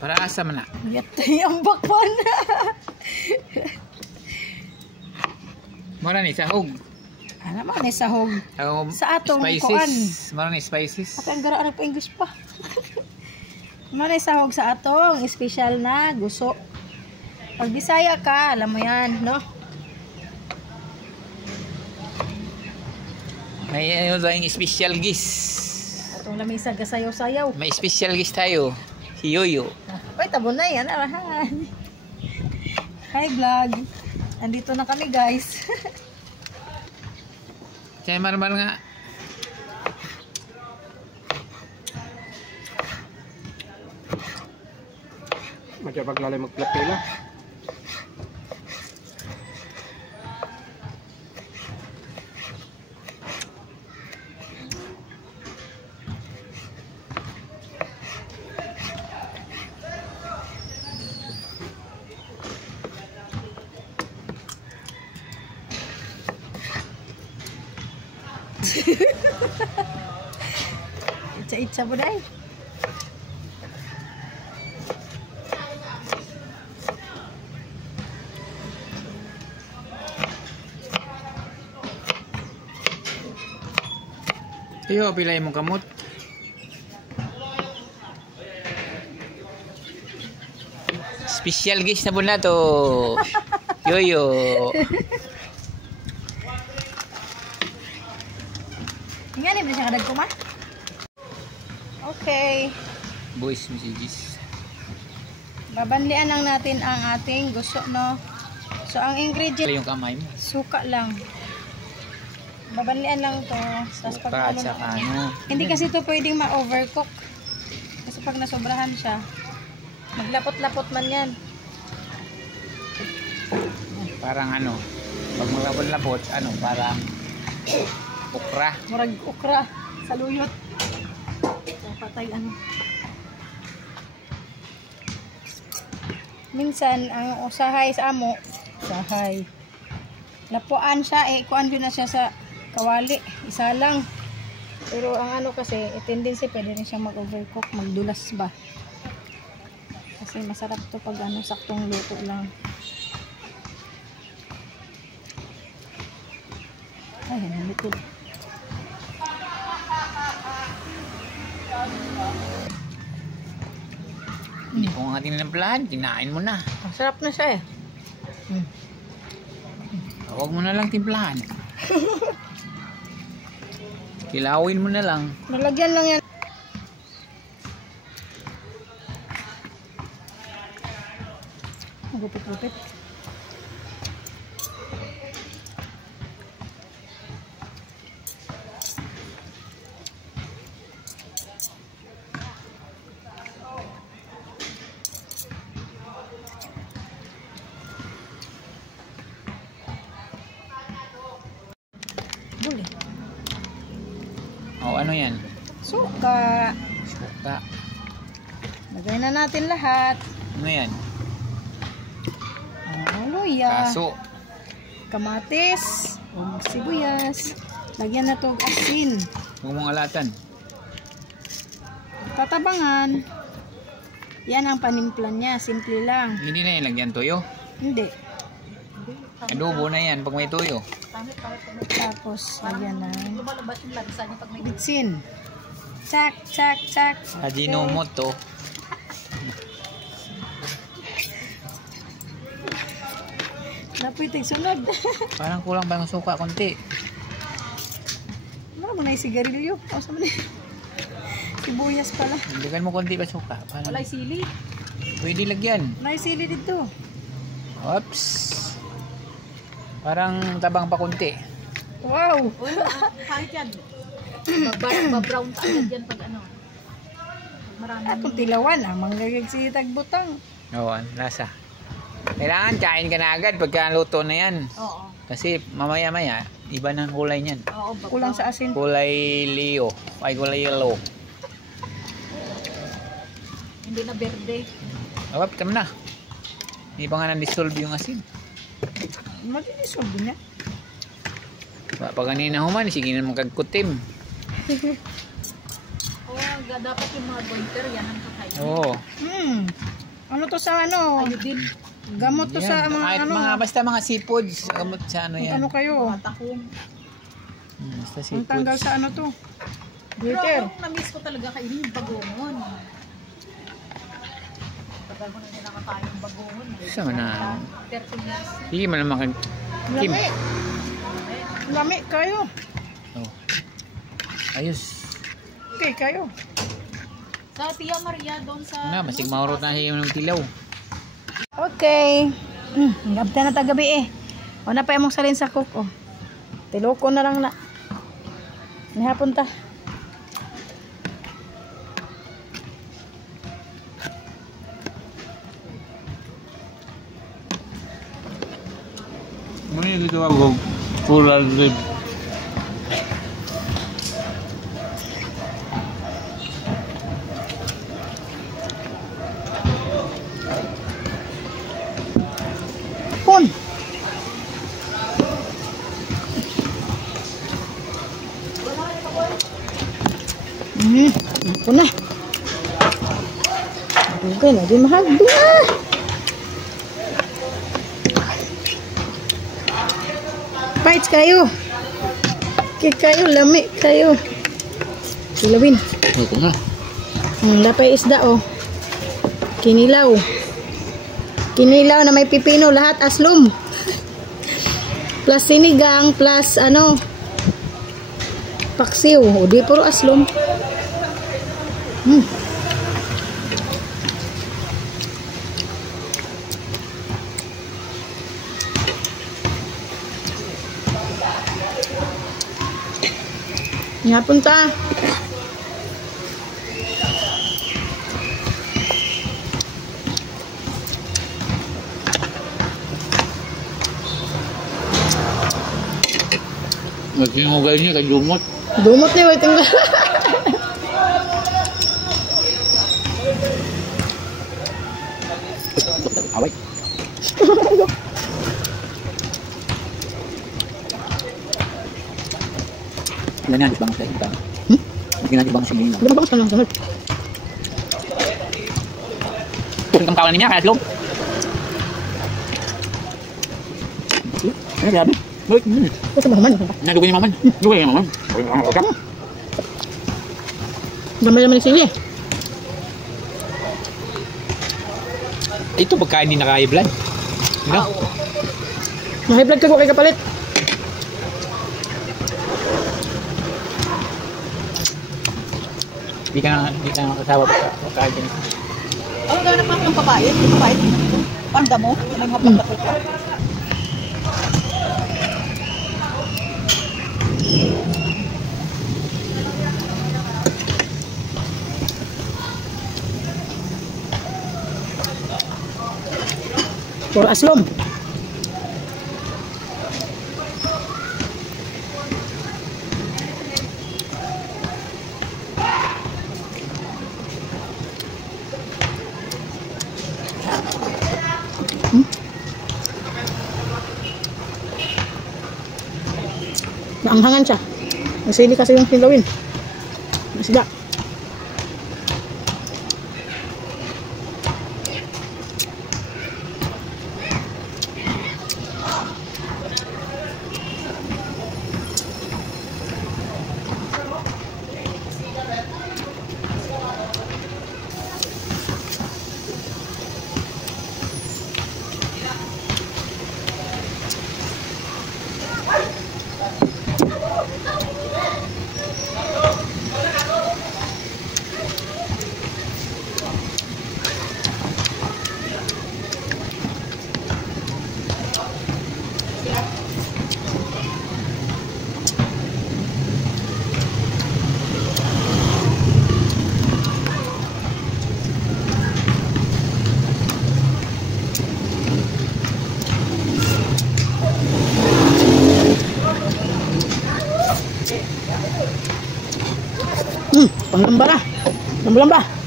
Para asa man na. Yatay ang bakwan. Mara ni sahog. Ano man ni sahog. Sa atong spices. kuan. Mara ni spices. At ang gara pa English pa. Mara ni sahog sa atong special na guso. Pag Bisaya ka, alam mo yan, no? May ano tayong special guest. Atong lamisa gasayaw-sayaw. May special guest tayo. Si Yoyo. Uy, tabo na yan. Hi vlog. Andito na kami guys. Kaya marmar nga. Madya paglalay magpapila. Itsa-itsa po dahil. Iyo, pilay mo kamot. Special guest na po na to. Yoyo. Nga ni, siya kadag ko ma? Okay. Voice messages. Babanlian lang natin ang ating gusto, no? So, ang ingredient, Yung kamay mo. suka lang. Babanlian lang to. Tapos pag Suka, tsaka ano. hindi kasi to pwedeng ma-overcook. Kasi pag nasobrahan siya, maglapot-lapot man yan. Parang ano. Pag maglapot-lapot, ano, parang okra. Murag okra sa luyot. Patay ano. Minsan, ang usahay sa amo, usahay. Lapuan siya, kuan yun na siya sa kawali. Isa lang. Pero ang ano kasi, tendency pwede rin siyang mag-overcook, magdulas ba. Kasi masarap to pag ano, saktong luto lang. Ay, nalito. Hindi ko nga tinamplahan. Kinain mo na. Ang sarap na siya eh. Huwag mo na lang timplahan. Kilawin mo na lang. Nalagyan lang yan. Gupit-gupit. Boleh. O, ano yan? Suka. Suka. Lagay na natin lahat. Ano yan? Luya. Kaso. Kamatis. Sibuyas. Lagyan na to asin. Huwag mong alatan. Tatabangan. Yan ang panimplan niya. Simple lang. Hindi na yan lagyan toyo. Hindi. Adobo na yan pag may toyo. Tapos, lagyan na. Bitsin. Tsak, tsak, tsak. Ajinomoto. Napitig sunod. Parang kulang pa ng suka konti. Ano mo na yung sigarilyo? O sa mga sibuyas pala. Lagyan mo konti pa suka. Parang Walay sili. pwede lagyan. May sili dito. Oops. Parang tabang pa konti. Wow! Kahit yan. Babrown ka agad yan pag ano. Marami. Atong tilawan ah. Manggagag si tagbutang. Oo, lasa. Kailangan kain ka na agad pagka luto na yan. Oo. Kasi mamaya-maya, iba ng kulay niyan. Oo, Kulang sa asin. Kulay leo. Ay, kulay yellow. hindi na berde. Awap, tama na. Hindi pa nga na-dissolve yung asin. Mag-dissolve niya. Pag kanina human, sige na magkagkutim. Oo, dapat yung mga goiter yan ang kakay. Oo. Ano to sa ano? Ayodin. Gamot to sa mga Kahit ano. basta mga seafoods, gamot sa ano yan. Ano kayo? Tahong. Basta Ang tanggal seafoods. sa ano to? Pero Glitter. ang na-miss ko talaga kainin yung bagongon. Tagal ko na hindi nakakain yung bagongon. Isa man na. 13 years. Hindi man naman kan. Kim. Lami. Lami kayo. Oh. Ayos. Okay kayo. Sa Tia Maria doon sa... Na, masig maurot na siya ng tilaw. Okay. Gabta na tagabi eh. O na pa imong salin sa cook oh. Tiloko na lang na. Nihapon ta. Muna dito ako. Coral rib. Pun. Ako na. Okay na, di mahagbi na. Fights kayo. Kik kayo, lami kayo. Kilawin. Ito na. Lapay isda oh. Kinilaw. Kinilaw na may pipino, lahat aslum. Plus sinigang, plus ano, paksiw. O di puro aslum. Napunta. Magsinugay niya kay Dumot. Dumot ni waiting ka. Away. Ganyan bang sa iba? Ganyan bang sa iba? Di ba bang sanang sanag? Kung kang kawan niya kaya loob. Ano grabe? Wait, Ito ba naman? nadugo ni maman. Dugo ni maman. Damay naman ni sili. Ito pagkain ni nakaya blood. No? Mahiblag ka ko kay kapalit. Di ka nakasawa pagkain din. Ano gano'n pa ng papayat? Yung papayat dito. Panda mo? May hapag na ka. Puro aslom. Naanghangan siya. Masili kasi yung kilawin. Masila. Panglamba na. Lamba-lamba.